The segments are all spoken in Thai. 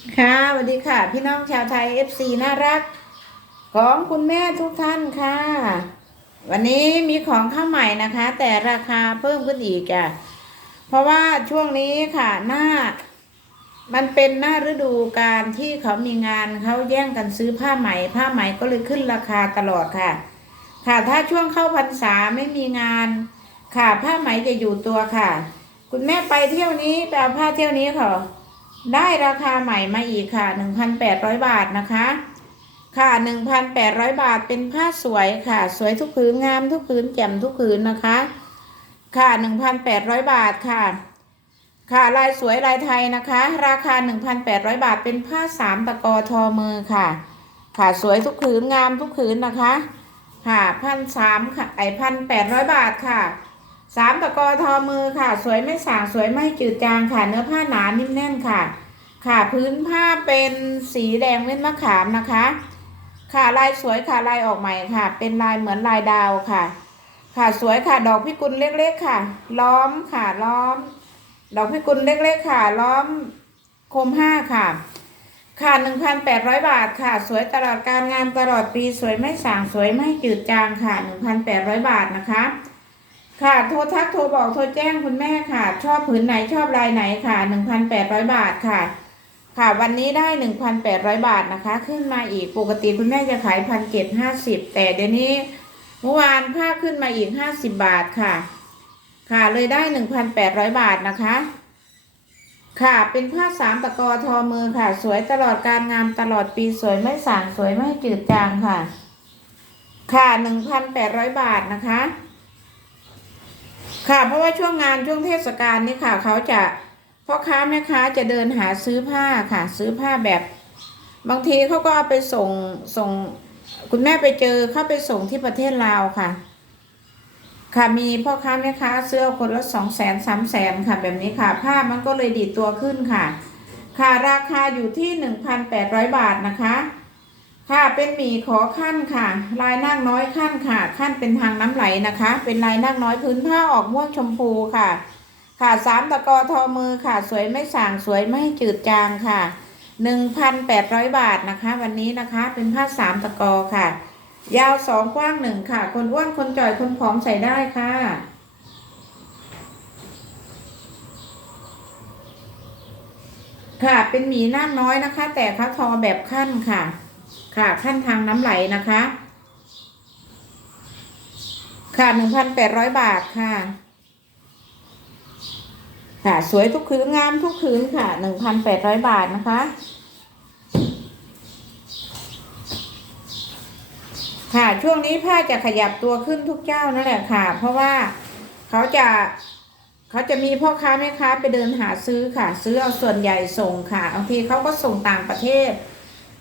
ค่ะสวัสดีค่ะ พี่น้องชาวไทย FC น่ารัก ของคุณแม่ทุกท่านค่ะ วันนี้มีของเข้าใหม่นะคะ แต่ราคาเพิ่มขึ้นอีกอะเพราะว่าช่วงนี้ค่ะหน้า มันเป็นหน้าฤดูการที่เขามีงานเขาแย่งกันซื้อผ้าไหมผ้าไหมก็เลยขึ้นราคาตลอดค่ะ ค่ะถ้าช่วงเข้าพรรษาไม่มีงาน ค่ะผ้าไหมจะอยู่ตัวค่ะ คุณแม่ไปเที่ยวนี้ไปเอาผ้าเที่ยวนี้ค่ะ ได้ราคาใหม่มาอีกค่ะ 1,800 บาทนะคะ ค่ะ 1,800 บาทเป็นผ้าสวยค่ะ สวยทุกผืนงามทุกผืนแจ่มทุกผืนนะคะ ค่ะ 1,800 บาทค่ะ ค่ะลายสวยลายไทยนะคะ ราคา 1,800 บาทเป็นผ้าสามตะกอทอมือค่ะ ค่ะสวยทุกผืนงามทุกผืนนะคะ ค่ะพันสามค่ะไอพันแปดร้อยบาทค่ะ สามตะกอทอมือค่ะ สวยไม่สางสวยไม่จืดจางค่ะ เนื้อผ้าหนานิ่มแน่นค่ะ ค่ะพื้นผ้าเป็นสีแดงเม็ดมะขามนะคะ ค่ะลายสวยค่ะลายออกใหม่ค่ะ เป็นลายเหมือนลายดาวค่ะ ค่ะสวยค่ะดอกพิกุลเล็กๆค่ะ ล้อมค่ะล้อม ดอกพิกุลเล็กๆค่ะ ล้อมคมห้าค่ะ ค่ะ1,800บาทค่ะ สวยตลอดการงานตลอดปีสวยไม่สางสวยไม่จืดจางค่ะ1,800บาทนะคะ ค่ะ โทรทักโทรบอกโทรแจ้งคุณแม่ค่ะ ชอบผืนไหนชอบลายไหนค่ะ1,800บาทค่ะ ค่ะ วันนี้ได้1,800บาทนะคะ ขึ้นมาอีกปกติคุณแม่จะขายพันเจ็ดห้าสิบแต่เดี๋ยวนี้เมื่อวานผ้าขึ้นมาอีก50บาทค่ะ ค่ะเลยได้1,800บาทนะคะ ค่ะเป็นผ้าสามตะกอทอมือค่ะ สวยตลอดการงานตลอดปีสวยไม่สางสวยไม่จืดจางค่ะ ค่ะ1,800บาทนะคะ ค่ะ เพราะว่าช่วงงานช่วงเทศกาลนี่ค่ะ เขาจะพ่อค้าแม่ค้าจะเดินหาซื้อผ้าค่ะ ซื้อผ้าแบบ บางทีเขาก็เอาไปส่งส่ง คุณแม่ไปเจอเข้าไปส่งที่ประเทศลาวค่ะ ค่ะมีพ่อค้าแม่ค้าเสื้อคนละสองแสนสามแสนค่ะ แบบนี้ค่ะ ผ้ามันก็เลยดีดตัวขึ้นค่ะ ค่ะราคาอยู่ที่หนึ่งพันแปดร้อยบาทนะคะ ค่ะเป็นหมี่ขอขั้นค่ะ ลายนาคน้อยขั้นค่ะ ขั้นเป็นทางน้ำไหลนะคะ เป็นลายนาคน้อยพื้นผ้าออกม่วงชมพูค่ะ ค่ะสามตะกอทอมือค่ะ สวยไม่ส่างสวยไม่จืดจางค่ะหนึ่งพันแปดร้อยบาทนะคะ วันนี้นะคะเป็นผ้าสามตะกอค่ะ ยาวสองกว้างหนึ่งค่ะ คนอ้วนคนจ่อยคนผอมใส่ได้ค่ะค่ะ เป็นหมีหน้าน้อยนะคะ แต่เขาทอแบบขั้นค่ะ ค่ะขั้นทางน้ำไหลนะคะ ค่ะหนึ่งพันแปดร้อยบาทค่ะ ค่ะสวยทุกคืนงามทุกคืนค่ะหนึ่งพันแปดร้อยบาทนะคะ ค่ะช่วงนี้ผ้าจะขยับตัวขึ้นทุกเจ้านั่นแหละค่ะ เพราะว่าเขาจะเขาจะมีพ่อค้าแม่ค้าไปเดินหาซื้อค่ะ ซื้อเอาส่วนใหญ่ส่งค่ะบางทีเขาก็ส่งต่างประเทศ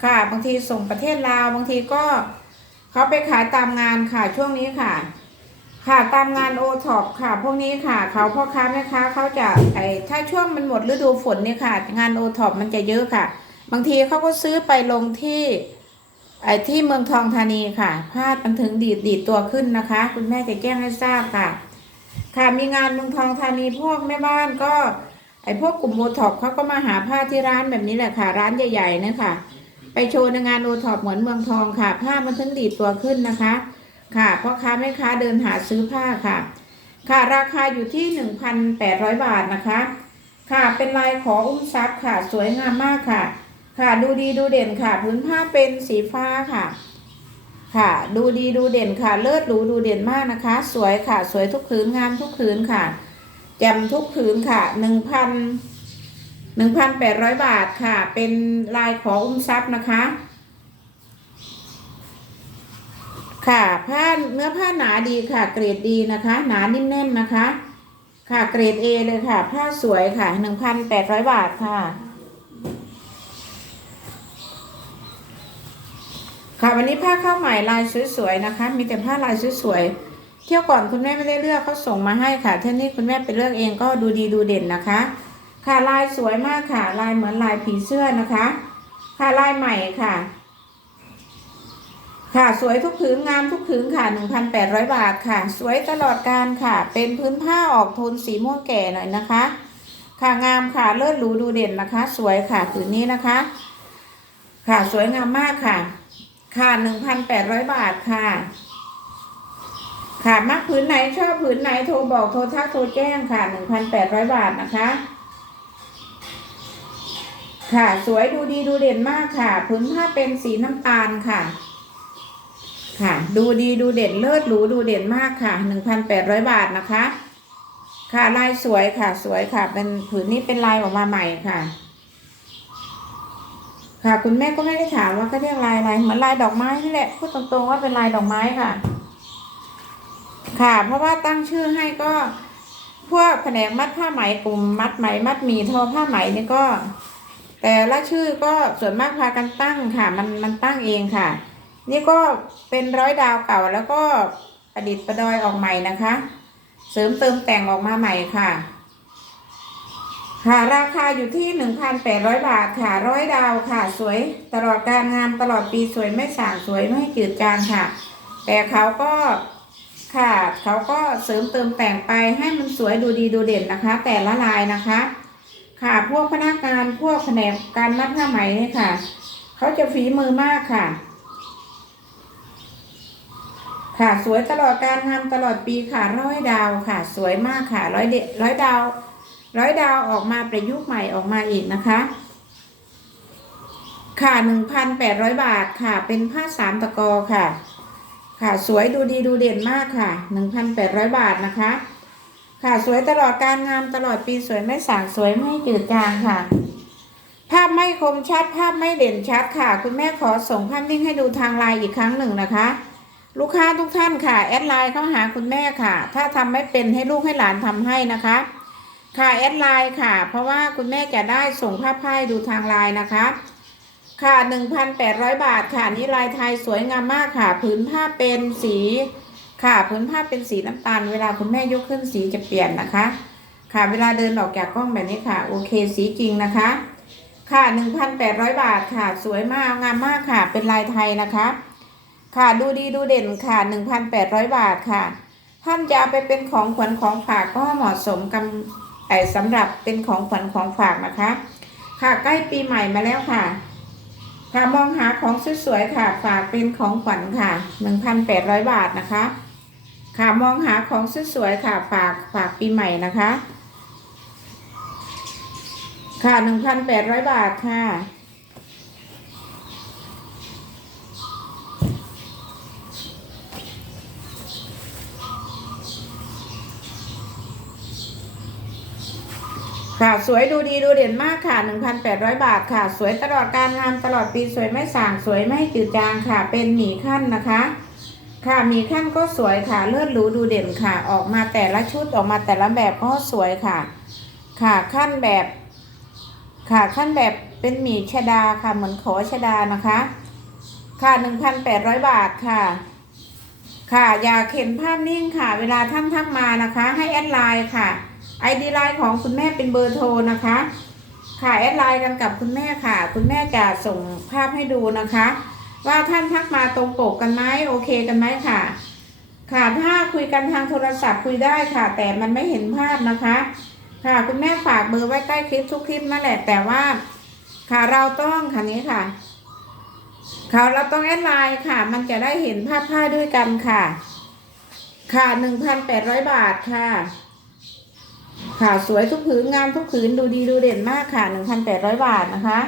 ค่ะ บางทีส่งประเทศลาวบางทีก็เขาไปขายตามงานค่ะช่วงนี้ค่ะ ค่ะตามงานโอท็อปค่ะ พวกนี้ค่ะเขาพ่อค้าแม่ค้าเขาจะไอถ้าช่วงมันหมดฤดูฝนเนี่ยค่ะ งานโอท็อปมันจะเยอะค่ะ บางทีเขาก็ซื้อไปลงที่ไอ้ที่เมืองทองธานีค่ะพาดมันถึงดีดดีดตัวขึ้นนะคะ คุณแม่จะแจ้งให้ทราบค่ะ ค่ะมีงานเมืองทองธานีพวกแม่บ้านก็ ไอ้พวกกลุ่มโอท็อปเขาก็มาหาผ้าที่ร้านแบบนี้แหละค่ะ ร้านใหญ่ๆนะคะ ไปโชว์ในงานโอท็อปเหมือนเมืองทองค่ะ ผ้ามันถึงดีดตัวขึ้นนะคะ ค่ะพ่อค้าแม่ค้าเดินหาซื้อผ้าค่ะ ค่ะราคาอยู่ที่ 1,800 บาทนะคะ ค่ะเป็นลายขออุ้มซับค่ะ สวยงามมากค่ะ ค่ะดูดีดูเด่นค่ะพื้นผ้าเป็นสีฟ้าค่ะ ค่ะดูดีดูเด่นค่ะ เลิศหรูดูเด่นมากนะคะ สวยค่ะ สวยทุกผืนงามทุกผืนค่ะแจ่มทุกผืนค่ะห นึ่งพันหนึ่งพันแปดร้อยบาทค่ะ เป็นลายขออุ้มทรัพย์นะคะ ค่ะผ้าเนื้อผ้าหนาดีค่ะ เกรดดีนะคะ หนานิ่มแน่นนะคะ ค่ะเกรด A เลยค่ะ ผ้าสวยค่ะหนึ่งพันแปดร้อยบาทค่ะค่ะวันนี้ผ้าเข้าใหม่ลายสวยๆนะคะ มีแต่ผ้าลายสวยๆเที่ยวก่อนคุณแม่ไม่ได้เลือกเขาส่งมาให้ค่ะเที่ยวนี้คุณแม่ไปเลือกเองก็ดูดีดูเด่นนะคะ ค่ะลายสวยมากค่ะ ลายเหมือนลายผีเสื้อนะคะ ค่ะลายใหม่ค่ะ ค่ะสวยทุกผืนงามทุกผืนค่ะ 1,800 บาทค่ะ สวยตลอดการค่ะ เป็นพื้นผ้าออกโทนสีม่วงแก่หน่อยนะคะ ค่ะงามค่ะเลิศหรูดูเด่นนะคะ สวยค่ะผืนนี้นะคะ ค่ะสวยงามมากค่ะ ค่ะหนึ่งพันแปดร้อยบาทค่ะค่ะมักผืนไหนชอบผืนไหนโทรบอกโทรทักโทรแจ้งค่ะหนึ่งพันแปดร้อยบาทนะคะ ค่ะ สวยดูดีดูเด่นมากค่ะผืนผ้าเป็นสีน้ำตาลค่ะ ค่ะ ดูดีดูเด่นเลิศหรูดูเด่นมากค่ะหนึ่งพันแปดร้อยบาทนะคะ ค่ะลายสวยค่ะ สวยค่ะ เป็นผืนนี้เป็นลายออกมาใหม่ค่ะ ค่ะ คุณแม่ก็ไม่ได้ถามว่าก็เรียกลายอะไรเหมือนลายดอกไม้นี่แหละพูดตรงๆว่าเป็นลายดอกไม้ค่ะ ค่ะ เพราะว่าตั้งชื่อให้ก็พวกแผนกมัดผ้าไหมกลุ่มมัดไหมมัดหมี่ทอผ้าไหมนี่ก็ แต่ละชื่อก็ส่วนมากพากันตั้งค่ะ มันมันตั้งเองค่ะ นี่ก็เป็นร้อยดาวเก่าแล้วก็ประดิษฐ์ประดอยออกใหม่นะคะ เสริมเติมแต่งออกมาใหม่ค่ะ ค่ะราคาอยู่ที่หนึ่งพันแปดร้อยบาทค่ะร้อยดาวค่ะ สวยตลอดการงานตลอดปีสวยไม่ส่างสวยไม่จืดจางค่ะ แต่เขาก็ค่ะเขาก็เสริมเติมแต่งไปให้มันสวยดูดีดูเด่นนะคะ แต่ละลายนะคะ ค่ะพวกพนักงานพวกแผนกการมัดผ้าไหมเนี่ยค่ะ เขาจะฝีมือมากค่ะ ค่ะสวยตลอดการงานตลอดปีค่ะร้อยดาวค่ะ สวยมากค่ะ ร้อยเดร้อยดาว ร้อยดาวออกมาประยุกต์ใหม่ออกมาอีกนะคะ ค่ะหนึ่งพันแปดร้อยบาทค่ะ เป็นผ้าสามตะกอค่ะ ค่ะสวยดูดีดูเด่นมากค่ะหนึ่งพันแปดร้อยบาทนะคะ ค่ะสวยตลอดการงานตลอดปีสวยไม่สางสวยไม่จืดจางค่ะ ภาพไม่คมชัด ภาพไม่เด่นชัดค่ะ คุณแม่ขอส่งภาพนิ่งให้ดูทางไลน์อีกครั้งหนึ่งนะคะ ลูกค้าทุกท่านค่ะแอดไลน์เข้าหาคุณแม่ค่ะ ถ้าทำไม่เป็นให้ลูกให้หลานทำให้นะคะ ค่ะแอดไลน์ค่ะ เพราะว่าคุณแม่จะได้ส่งภาพให้ดูทางไลน์นะคะค่ะ 1,800 บาทค่ะนี่ลายไทยสวยงามมากค่ะผืนผ้าเป็นสี ค่ะผืนผ้าเป็นสีน้ำตาล เวลาคุณแม่ยกขึ้นสีจะเปลี่ยนนะคะ ค่ะเวลาเดินออกจากกล้องแบบนี้ค่ะ โอเคสีจริงนะคะ ค่ะ 1,800 บาทค่ะ สวยมากงามมากค่ะ เป็นลายไทยนะคะ ค่ะดูดีดูเด่นค่ะ 1,800 บาทค่ะ ท่านจะเอาไปเป็นของขวัญของฝากก็เหมาะสมกับไอสำหรับเป็นของขวัญของฝากนะคะ ค่ะใกล้ปีใหม่มาแล้วค่ะค่ะมองหาของสวยๆค่ะ ฝากเป็นของขวัญค่ะ 1,800 บาทนะคะ ค่ะมองหาของสวยๆค่ะฝากฝากปีใหม่นะคะ ค่ะ1,800บาทค่ะค่ะสวยดูดีดูเด่นมากค่ะ 1,800 บาทค่ะ สวยตลอดการงานตลอดปีสวยไม่ส่างสวยไม่จืดจางค่ะ เป็นหมีขั้นนะคะ ค่ะมีขั้นก็สวยค่ะ เลือดหรูดูเด่นค่ะ ออกมาแต่ละชุดออกมาแต่ละแบบก็สวยค่ะ ค่ะขั้นแบบ ค่ะขั้นแบบเป็นหมีชดาค่ะ เหมือนขอชดานะคะ ค่ะ1,800บาทค่ะ ค่ะอยากเห็นภาพนิ่งค่ะ เวลาท่านทักมานะคะ ให้แอดไลน์ค่ะไอดีไลน์ของคุณแม่เป็นเบอร์โทรนะคะ ค่ะแอดไลน์กันกับคุณแม่ค่ะ คุณแม่จะส่งภาพให้ดูนะคะ ว่าท่านทักมาตรงปกกันไหมโอเคกันไหมค่ะ ค่ะถ้าคุยกันทางโทรศัพท์คุยได้ค่ะ แต่มันไม่เห็นภาพนะคะ ค่ะคุณแม่ฝากเบอร์ไว้ใต้คลิปทุกคลิปนั่นแหละแต่ว่า ค่ะเราต้องค่ะนี้ค่ะค่ะเราต้องแอดไลน์ค่ะ มันจะได้เห็นภาพผ้าด้วยกันค่ะ ค่ะหนึ่งพันแปดร้อยบาทค่ะค่ะสวยทุกผืนงามทุกผืนดูดีดูเด่นมากค่ะหนึ่งพันแปดร้อยบาทนะคะ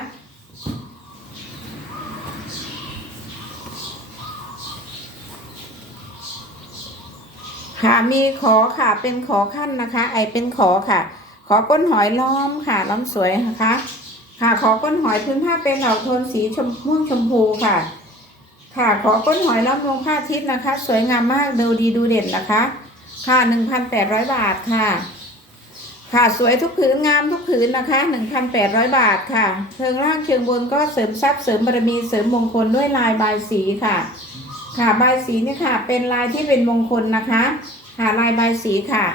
ค่ะมีขอค่ะเป็นขอขั้นนะคะ ไอเป็นขอค่ะ ขอก้นหอยล้อมค่ะล้อมสวยนะคะ ค่ะขอก้นหอยพื้นผ้าเป็นออกโทนสีชมม่วงชมพูค่ะ ค่ะขอก้นหอยล้อมวงผ้าทิพย์นะคะ สวยงามมากดูดีดูเด่นนะคะ ค่ะหนึ่งพันแปดร้อยบาทค่ะ ค่ะสวยทุกผืนงามทุกผืนนะคะหนึ่งพันแปดร้อยบาทค่ะเชิงล่างเชิงบนก็เสริมทรัพย์เสริมบารมีเสริมมงคลด้วยลายบายสีค่ะ ค่ะบายสีนี่ค่ะ เป็นลายที่เป็นมงคลนะคะค่ะลายบายสีค่ะ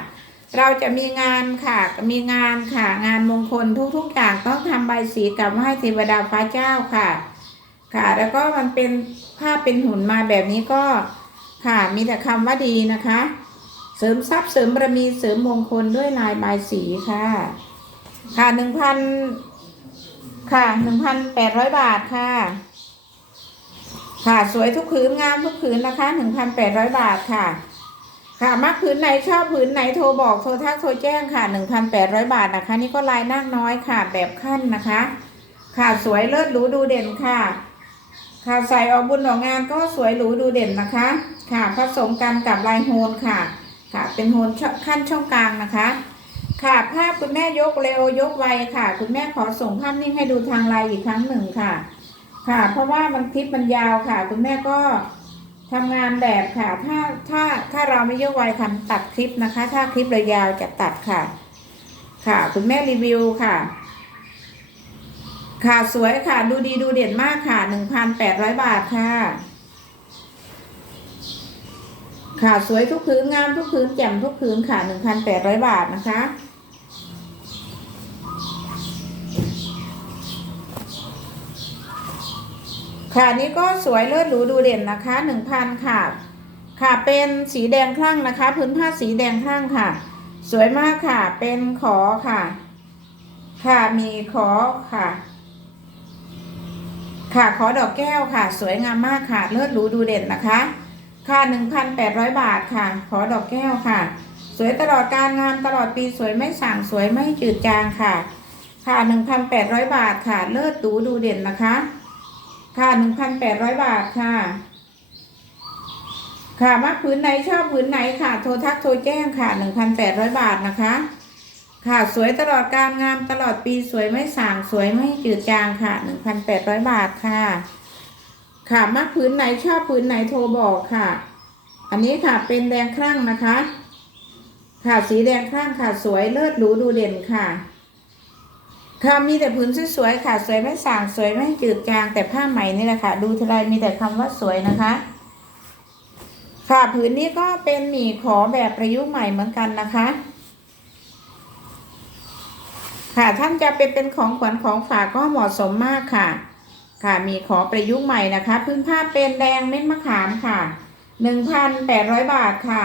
เราจะมีงานค่ะมีงานค่ะงานมงคลทุกๆอย่างต้องทำใบสีกับไหว้เทวดาฟ้าเจ้าค่ะ ค่ะ แล้วก็มันเป็นภาพเป็นหุ่นมาแบบนี้ก็ค่ะมีแต่คำว่าดีนะคะ เสริมทรัพย์เสริมบารมีเสริมมงคลด้วยลายใบสีค่ะ ค่ะหนึ่งพันค่ะหนึ่งพันแปดร้อยบาทค่ะ ค่ะสวยทุกผืนงามทุกผืนนะคะหนึ่งพันแปดร้อยบาทค่ะ ค่ะมักผืนไหนชอบผืนไหนโทรบอกโทรทักโทรแจ้งค่ะหนึ่งพันแปดร้อยบาทนะคะ นี่ก็ลายนาคน้อยค่ะ แบบขั้นนะคะ ค่ะสวยเลิศหรูดูเด่นค่ะ ค่ะใส่ออกบุญออกงานก็สวยหรูดูเด่นนะคะ ค่ะผสมกันกับลายโฮนค่ะ ค่ะเป็นโฮนขั้นช่องกลางนะคะค่ะภาพคุณแม่ยกเร็วยกไวค่ะ คุณแม่ขอส่งภาพนิ่งให้ดูทางไลน์อีกครั้งหนึ่งค่ะ ค่ะ เพราะว่ามันคลิปมันยาวค่ะ คุณแม่ก็ทำงานแบบค่ะ ถ้าถ้าถ้าเราไม่ยกไวทำตัดคลิปนะคะ ถ้าคลิปเระยาวจะตัดค่ะ ค่ะ คุณแม่รีวิวค่ะ ค่ะสวยค่ะดูดีดูเด่นมากค่ะหนึ่งพันแปดร้อยบาทค่ะ ค่ะสวยทุกพื้นงามทุกพื้นแจ่มทุกพื้นค่ะหนึ่งพันแปดร้อยบาทนะคะ ค่ะนี่ก็สวยเลิศหรูดูเด่นนะคะหนึ่งพันค่ะ ค่ะเป็นสีแดงคลั่งนะคะ พื้นผ้าสีแดงคลั่งค่ะ สวยมากค่ะ เป็นขอค่ะ ค่ะมีขอค่ะ ค่ะขอดอกแก้วค่ะ สวยงามมากค่ะ เลิศหรูดูเด่นนะคะ ค่ะ1,800บาทค่ะ ขอดอกแก้วค่ะ สวยตลอดการงานตลอดปีสวยไม่สั่งสวยไม่จืดจางค่ะ ค่ะ1,800บาทค่ะ เลิศหรูดูเด่นนะคะ ค่ะ1,800บาทค่ะ ค่ะมักผืนไหนชอบผืนไหนค่ะ โทรทักโทรแจ้งค่ะ1,800บาทนะคะ ค่ะสวยตลอดการงานตลอดปีสวยไม่ส่างสวยไม่จืดจางค่ะ1,800บาทค่ะ ค่ะมักผืนไหนชอบผืนไหนโทรบอกค่ะ อันนี้ค่ะเป็นแดงครั่งนะคะ ค่ะสีแดงครั่งค่ะสวยเลิศหรูดูเด่นค่ะ ค่ะมีแต่ผืนสวยๆค่ะ สวยไม่สางสวยไม่จืดจางแต่ผ้าไหมนี่แหละค่ะ ดูทีไรมีแต่คำว่าสวยนะคะ ค่ะผืนนี้ก็เป็นหมี่ขอแบบประยุกต์ใหม่เหมือนกันนะคะ ค่ะท่านจะเป็นเป็นของขวัญของฝากก็เหมาะสมมากค่ะ ค่ะมีขอประยุกต์ใหม่นะคะ พื้นผ้าเป็นแดงเม็ดมะขามค่ะหนึ่งพันแปดร้อยบาทค่ะ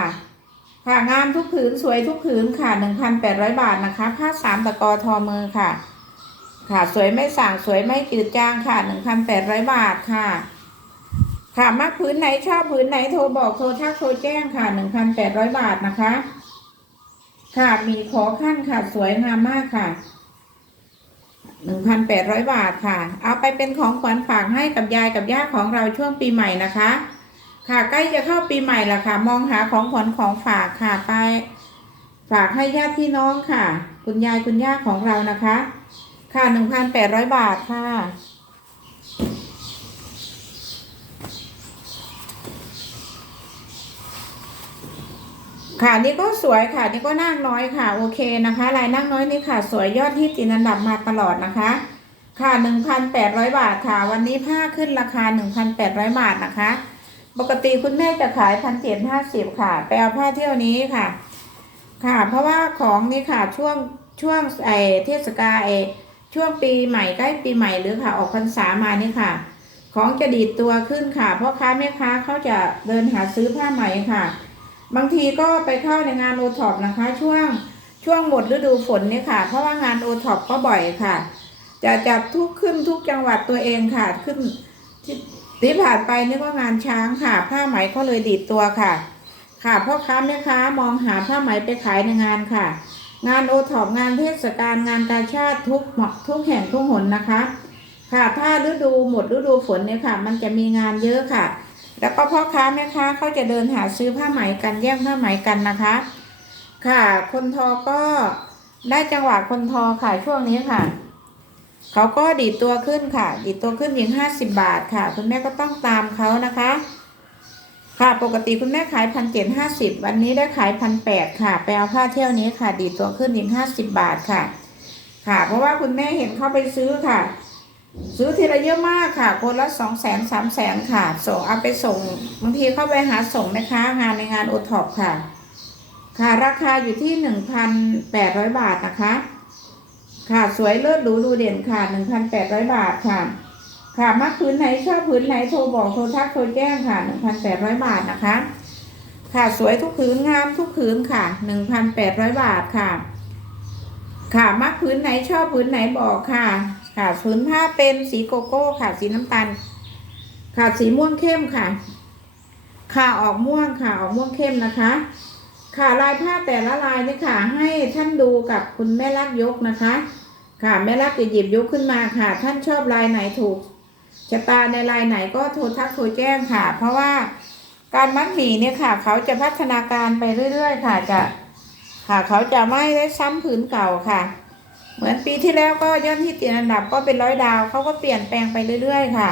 ค่ะงามทุกผืนสวยทุกผืนค่ะหนึ่งพันแปดร้อยบาทนะคะ ผ้าสามตะกอทอมือค่ะ ค่ะ สวยไม่สั่งสวยไม่จืดจางค่ะหนึ่งพันแปดร้อยบาทค่ะ ค่ะมักผืนไหนชอบผืนไหนโทรบอกโทรทักโทรแจ้งค่ะหนึ่งพันแปดร้อยบาทนะคะ ค่ะมีขอขั้นค่ะ สวยงามมากค่ะหนึ่งพันแปดร้อยบาทค่ะ เอาไปเป็นของขวัญฝากให้กับยายกับย่าของเราช่วงปีใหม่นะคะ ค่ะใกล้จะเข้าปีใหม่ละค่ะ มองหาของขวัญของฝากค่ะไป ฝากให้ญาติพี่น้องค่ะ คุณยายคุณย่าของเรานะคะ ค่ะหนึ่งพันแปดร้อยบาทค่ะ ค่ะนี่ก็สวยค่ะ นี่ก็นั่งน้อยค่ะ โอเคนะคะ ลายนั่งน้อยนี่ค่ะ สวยยอดที่ติดอันดับมาตลอดนะคะ ค่ะหนึ่งพันแปดร้อยบาทค่ะ วันนี้ผ้าขึ้นราคาหนึ่งพันแปดร้อยบาทนะคะ ปกติคุณแม่จะขายพันเจ็ดห้าสิบค่ะไปเอาผ้าเที่ยวนี้ค่ะ ค่ะ เพราะว่าของนี่ค่ะช่วงช่วงไอเทศกาลไอ ช่วงปีใหม่ใกล้ปีใหม่หรือค่ะออกพรรษามานี่ค่ะ ของจะดีดตัวขึ้นค่ะเพราะค้าแม่ค้าเขาจะเดินหาซื้อผ้าใหม่ค่ะ บางทีก็ไปเข้าในงานโอท็อปนะคะ ช่วงช่วงหมดฤดูฝนนี่ค่ะ เพราะว่างานโอท็อปก็บ่อยค่ะ จะจัดทุกขึ้นทุกจังหวัดตัวเองค่ะขึ้นที่ที่ผ่านไปนี่ก็งานช้างค่ะ ผ้าไหมก็เลยดีดตัวค่ะ ค่ะพ่อค้าแม่ค้ามองหาผ้าไหมไปขายในงานค่ะ งานโอท็อปงานเทศกาลงานกาชาติทุกเหมาะทุกแห่งทุกหนนะคะ ค่ะถ้าฤดูหมดฤดูฝนเนี่ยค่ะ มันจะมีงานเยอะค่ะ แล้วก็พ่อค้าแม่ค้าเขาจะเดินหาซื้อผ้าไหมกันแย่งผ้าไหมกันนะคะ ค่ะ คนทอก็ได้จังหวะคนทอค่ะช่วงนี้ค่ะเขาก็ดีดตัวขึ้นค่ะ ดีดตัวขึ้นถึงห้าสิบบาทค่ะ คุณแม่ก็ต้องตามเขานะคะ ค่ะปกติคุณแม่ขายพันเจ็ดห้าสิบวันนี้ได้ขายพันแปดค่ะไปเอาผ้าเที่ยวนี้ค่ะ ดีตัวขึ้นถึงห้าสิบบาทค่ะ ค่ะ เพราะว่าคุณแม่เห็นเข้าไปซื้อค่ะ ซื้อทีละเยอะมากค่ะ คนละสองแสนสามแสนค่ะส่งเอาไปส่งบางทีเข้าไปหาส่งนะคะ งานในงานโอท็อปค่ะ ค่ะราคาอยู่ที่หนึ่งพันแปดร้อยบาทนะคะ ค่ะสวยเลิศหรูดูเด่นค่ะหนึ่งพันแปดร้อยบาทค่ะ ค่ะมักผืนไหนชอบผืนไหนโทรบอกโทรทักโทรแจ้งค่ะหนึ่งพันแปดร้อยบาทนะคะ ค่ะสวยทุกผืนงามทุกผืนค่ะหนึ่งพันแปดร้อยบาทค่ะ ค่ะมักผืนไหนชอบผืนไหนบอกค่ะ ค่ะผืนผ้าเป็นสีโกโก้ค่ะ สีน้ำตาลค่ะสีม่วงเข้มค่ะ ค่ะออกม่วงค่ะออกม่วงเข้มนะคะ ค่ะลายผ้าแต่ละลายนี่ค่ะ ให้ท่านดูกับคุณแม่รักยกนะคะ ค่ะแม่รักจะหยิบยกขึ้นมาค่ะ ท่านชอบลายไหนถูก ชะตาในลายไหนก็โทรทักโทรแจ้งค่ะ เพราะว่าการมัดหมี่เนี่ยค่ะ เขาจะพัฒนาการไปเรื่อยๆ ค่ะจะค่ะ เขาจะไม่ได้ซ้ำผืนเก่าค่ะ เหมือนปีที่แล้วก็ยอดที่ติดอันดับก็เป็นร้อยดาวเขาก็เปลี่ยนแปลงไปเรื่อยๆ ค่ะ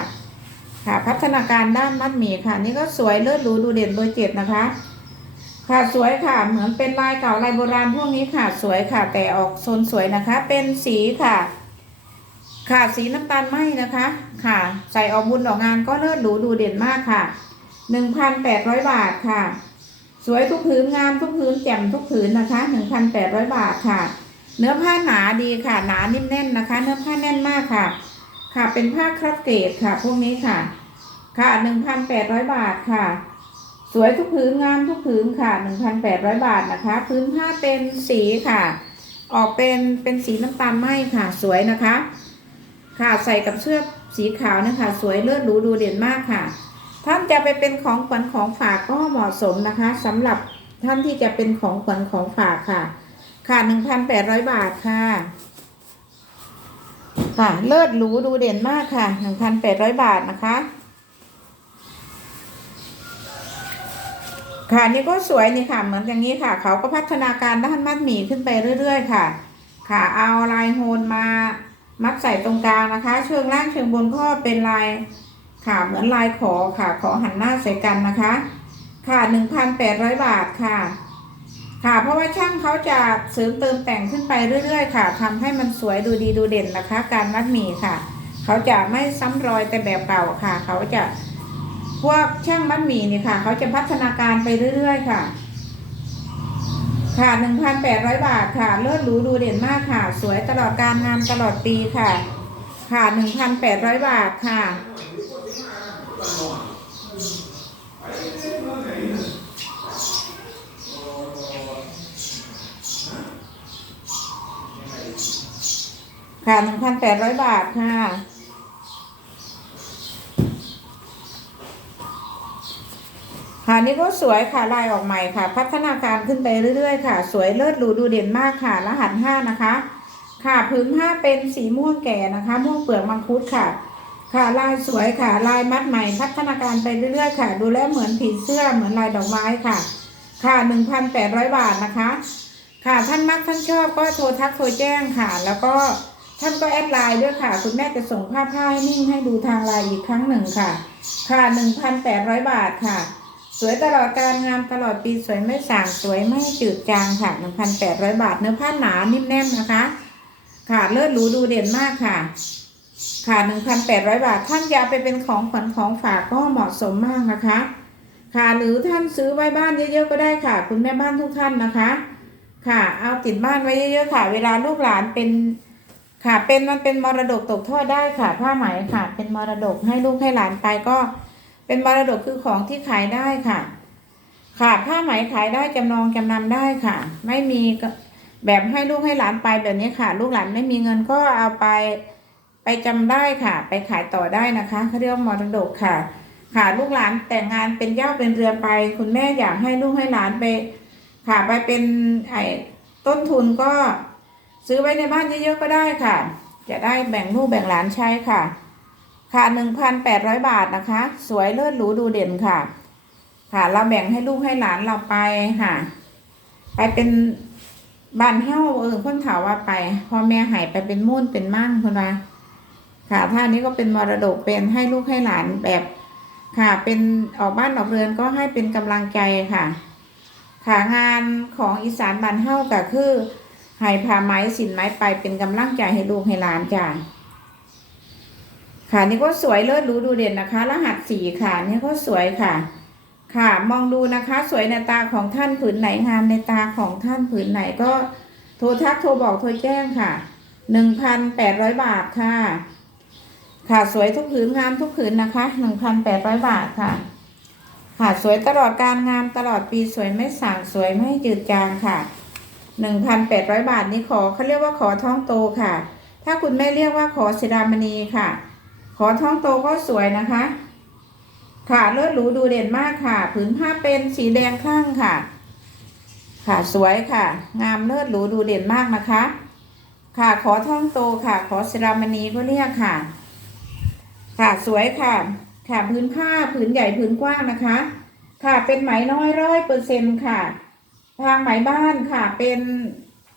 ค่ะ พัฒนาการด้านมัดหมี่ค่ะ นี่ก็สวยเลิศหรูดูเด่นเบอร์เจ็ดนะคะ ค่ะสวยค่ะ เหมือนเป็นลายเก่าลายโบราณพวกนี้ค่ะ สวยค่ะ แต่ออกโซนสวยนะคะ เป็นสีค่ะ ค่ะสีน้ำตาลไหมนะคะ ค่ะ ใส่ออกบุญออกงานก็เลิศหรูดูเด่นมากค่ะหนึ่งพันแปดร้อยบาทค่ะ สวยทุกผืนงามทุกผืนแจ่มทุกผืนนะคะหนึ่งพันแปดร้อยบาทค่ะ เนื้อผ้าหนาดีค่ะ หนานิ่มแน่นนะคะ เนื้อผ้าแน่นมากค่ะ ค่ะเป็นผ้าคราฟเกรดค่ะ พวกนี้ค่ะ ค่ะหนึ่งพันแปดร้อยบาทค่ะ สวยทุกผืนงามทุกผืนค่ะหนึ่งพันแปดร้อยบาทนะคะ พื้นผ้าเป็นสีค่ะ ออกเป็นเป็นสีน้ำตาลไหมค่ะ สวยนะคะ ค่ะใส่กับเสื้อสีขาวนะคะ สวยเลือดหรูดูเด่นมากค่ะ ท่านจะไปเป็นของขวัญของฝากก็เหมาะสมนะคะสำหรับท่านที่จะเป็นของขวัญของฝากค่ะ ค่ะหนึ่งพันแปดร้อยบาทค่ะ ค่ะเลิศหรูดูเด่นมากค่ะหนึ่งพันแปดร้อยบาทนะคะ ค่ะนี่ก็สวยนี่ค่ะ เหมือนอย่างนี้ค่ะ เขาก็พัฒนาการด้านมัดหมี่ขึ้นไปเรื่อย ๆ ค่ะ ค่ะเอาลายโฮนมา มัดใส่ตรงกลางนะคะ เชิงล่างเชิงบนก็เป็นลายค่ะเหมือนลายขอค่ะ ขอหันหน้าใส่กันนะคะ ค่ะหนึ่งพันแปดร้อยบาทค่ะ ค่ะ เพราะว่าช่างเขาจะเสริมเติมแต่งขึ้นไปเรื่อยๆ ค่ะทำให้มันสวยดูดีดูเด่นนะคะ การมัดหมี่ค่ะ เขาจะไม่ซ้ำรอยแต่แบบเก่าค่ะ เขาจะพวกช่างมัดหมี่นี่ค่ะ เขาจะพัฒนาการไปเรื่อยๆ ค่ะ ค่ะหนึ่งพันแปดร้อยบาทค่ะ เลิศหรูดูเด่นมากค่ะ สวยตลอดการงานตลอดปีค่ะ ค่ะหนึ่งพันแปดร้อยบาทค่ะ ค่ะหนึ่งพันแปดร้อยบาทค่ะ ค่ะนี่ก็สวยค่ะลายออกใหม่ค่ะ พัฒนาการขึ้นไปเรื่อยๆ ค่ะ สวยเลิศหรูดูเด่นมากค่ะ รหัสห้านะคะ ค่ะพื้นผ้าเป็นสีม่วงแก่นะคะ ม่วงเปลือกมังคุดค่ะ ค่ะลายสวยค่ะ ลายมัดใหม่ พัฒนาการไปเรื่อยๆ ค่ะ ดูแล้วเหมือนผีเสื้อเหมือนลายดอกไม้ค่ะ ค่ะหนึ่งพันแปดร้อยบาทนะคะ ค่ะท่านมักท่านชอบก็โทรทักโทรแจ้งค่ะ แล้วก็ท่านก็แอดไลน์ด้วยค่ะ คุณแม่จะส่งภาพผ้าให้นิ่งให้ดูทางไลน์อีกครั้งหนึ่งค่ะ ค่ะหนึ่งพันแปดร้อยบาทค่ะ สวยตลอดการงานตลอดปีสวยไม่สางสวยไม่จืดจางค่ะหนึ่งพันแปดร้อยบาทเนื้อผ้าหนานิ่มแน่นนะคะ ค่ะเลิศหรูดูเด่นมากค่ะ ค่ะหนึ่งพันแปดร้อยบาทท่านจะเอาไปเป็นของขวัญของฝากก็เหมาะสมมากนะคะ ค่ะหรือท่านซื้อไว้บ้านเยอะๆก็ได้ค่ะ คุณแม่บ้านทุกท่านนะคะ ค่ะเอาติดบ้านไว้เยอะๆค่ะ เวลาลูกหลานเป็นค่ะเป็นมันเป็นมรดกตกทอดได้ค่ะ ผ้าไหมค่ะ เป็นมรดกให้ลูกให้หลานไปก็ เป็นมรดกคือของที่ขายได้ค่ะ ค่ะผ้าไหมขายได้จำนองจำนำได้ค่ะ ไม่มีแบบให้ลูกให้หลานไปแบบนี้ค่ะ ลูกหลานไม่มีเงินก็เอาไปไปจำได้ค่ะ ไปขายต่อได้นะคะเขาเรียกมรดกค่ะ ค่ะลูกหลานแต่งงานเป็นย่าเป็นเรือไป คุณแม่อยากให้ลูกให้หลานไป ค่ะไปเป็นไอ้ต้นทุนก็ซื้อไว้ในบ้านเยอะๆก็ได้ค่ะ จะได้แบ่งลูกแบ่งหลานใช้ค่ะ ค่ะหนึ่งพันแปดร้อยบาทนะคะ สวยเลิศหรูดูเด่นค่ะ ค่ะ เราแบ่งให้ลูกให้หลานเราไปค่ะ ไปเป็นบ้านเฮ้าเออเพิ่นถามว่าไปพ่อแม่หายไปเป็นมุ่นเป็นมั่นคนว่าค่ะท่านี้ก็เป็นมรดกเป็นให้ลูกให้หลานแบบค่ะ เป็นออกบ้านออกเรือนก็ให้เป็นกำลังใจค่ะ ค่ะงานของอีสานบ้านเฮ้าก็คือให้พาไม้สินไม้ไปเป็นกำลังใจให้ลูกให้หลานจ้ะ ค่ะนี่ก็สวยเลิศรู้ดูเด่นนะคะ รหัสสีค่ะนี่ก็สวยค่ะ ค่ะ มองดูนะคะ สวยในตาของท่านผืนไหนงามในตาของท่านผืนไหนก็โทรทักโทรบอกโทรแจ้งค่ะหนึ่งพันแปดร้อยบาทค่ะ ค่ะสวยทุกผืนงามทุกผืนนะคะหนึ่งพันแปดร้อยบาทค่ะ ค่ะสวยตลอดการงามตลอดปีสวยไม่ส่างสวยไม่จืดจางค่ะหนึ่งพันแปดร้อยบาทนี้ขอเขาเรียกว่าขอท้องโตค่ะ ถ้าคุณแม่เรียกว่าขอศิรามณีค่ะ ขอท้องโตก็สวยนะคะ ค่ะเลิศหรูดูเด่นมากค่ะ ผืนผ้าเป็นสีแดงคลั่งค่ะ ค่ะสวยค่ะ งามเลิศหรูดูเด่นมากนะคะ ค่ะขอท่องโตค่ะ ขอศิรามณีก็เรียกค่ะ ค่ะสวยค่ะ ค่ะพื้นผ้าผืนใหญ่ผืนกว้างนะคะ ค่ะเป็นไหมน้อยร้อยเปอร์เซ็นค่ะ ทางไหมบ้านค่ะเป็น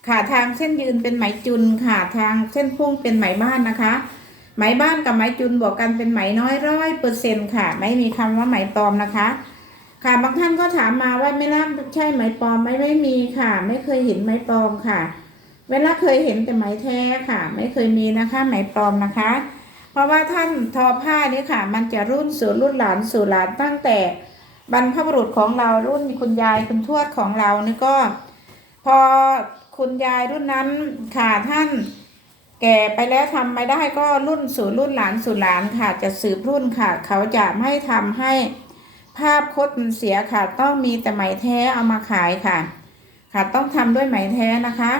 ค่ะทางเส้นยืนเป็นไหมจุนค่ะ ทางเส้นพุ่งเป็นไหมบ้านนะคะ ไหมบ้านกับไหมจุนบวกกันเป็นไหมน้อยร้อยเปอร์เซ็นต์ค่ะ ไม่มีคำว่าไหมปลอมนะคะ ค่ะบางท่านก็ถามมาว่าไม่ล่าใช่ไหมปลอมไหมไม่มีค่ะ ไม่เคยเห็นไหมปลอมค่ะ เวลาเคยเห็นแต่ไหมแท้ค่ะ ไม่เคยมีนะคะไหมปลอมนะคะ เพราะว่าท่านทอผ้านี่ค่ะ มันจะรุ่นสู่รุ่นหลานสู่หลานตั้งแต่บรรพบุรุษของเรารุ่นคุณยายคุณทวดของเรานี่ก็ พอคุณยายรุ่นนั้นค่ะท่าน แก่ไปแล้วทำไม่ได้ก็รุ่นสู่รุ่นหลานสู่หลานค่ะ จะสืบรุ่นค่ะ เขาจะไม่ทำให้ภาพพจน์มันเสียค่ะ ต้องมีแต่ไหมแท้เอามาขายค่ะ ค่ะต้องทำด้วยไหมแท้นะคะ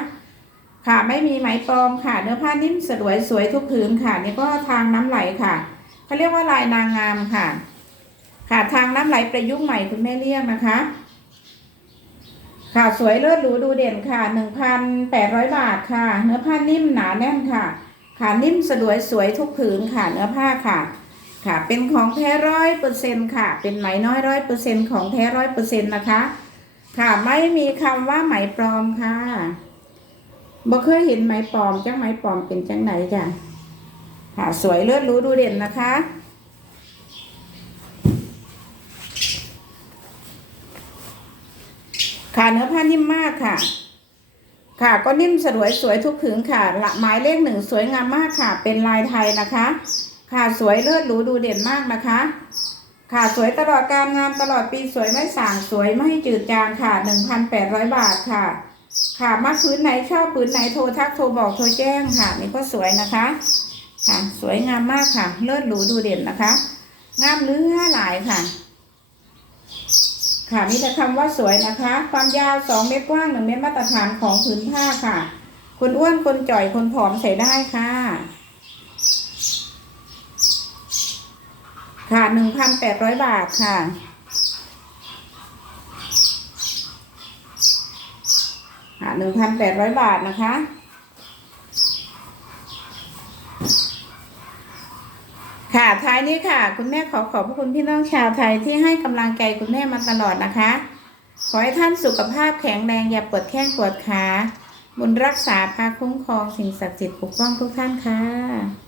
ค่ะไม่มีไหมปลอมค่ะ เนื้อผ้านิ่มสวยสวยทุกผืนค่ะ นี่ก็ทางน้ำไหลค่ะเขาเรียกว่าลายนางงามค่ะ ค่ะทางน้ำไหลประยุกต์ใหม่คุณแม่เรียกนะคะ ค่ะสวยเลิศหรูดูเด่นค่ะหนึ่งพันแปดร้อยบาทค่ะ เนื้อผ้านิ่มหนาแน่นค่ะ ค่ะนิ่มสลวยสวยทุกผืนค่ะเนื้อผ้าค่ะ ค่ะเป็นของแท้ร้อยเปอร์เซ็นต์ค่ะ เป็นไหมน้อยร้อยเปอร์เซ็นต์ของแท้ร้อยเปอร์เซ็นต์นะคะ ค่ะไม่มีคำว่าไหมปลอมค่ะบ่เคยเห็นไหมปลอมจังไหมปลอมเป็นจังไหนจ้ะค่ะสวยเลิศหรูดูเด่นนะคะ ค่ะเนื้อผ้านิ่มมากค่ะ ค่ะก็นิ่มสวยสวยทุกผืนค่ะละหมายเลขหนึ่งสวยงามมากค่ะ เป็นลายไทยนะคะ ค่ะสวยเลิศหรูดูเด่นมากนะคะ ค่ะสวยตลอดการงานตลอดปีสวยไม่ส่างสวยไม่จืดจางค่ะหนึ่งพันแปดร้อยบาทค่ะ ค่ะมาพื้นไหนชอบพื้นไหนโทรทักโทรบอกโทรแจ้งค่ะนี่ก็สวยนะคะ ค่ะสวยงามมากค่ะ เลิศหรูดูเด่นนะคะ งามเนื้อหลายค่ะ ค่ะมีแต่คำว่าสวยนะคะ ความยาวสองเมตรกว้างหนึ่งเมตรมาตรฐานของผืนผ้าค่ะ คนอ้วนคนจ่อยคนผอมใส่ได้ค่ะ ค่ะหนึ่งพันแปดร้อยบาทค่ะค่ะหนึ่งพันแปดร้อยบาทนะคะ ค่ะท้ายนี้ค่ะ คุณแม่ขอขอบพระคุณพี่น้องชาวไทยที่ให้กำลังใจคุณแม่มาตลอดนะคะ ขอให้ท่านสุขภาพแข็งแรงอย่าปวดแข้งปวดขาบุญรักษาพาคุ้มครองสิ่งศักดิ์สิทธิ์ปกป้องทุกท่านค่ะ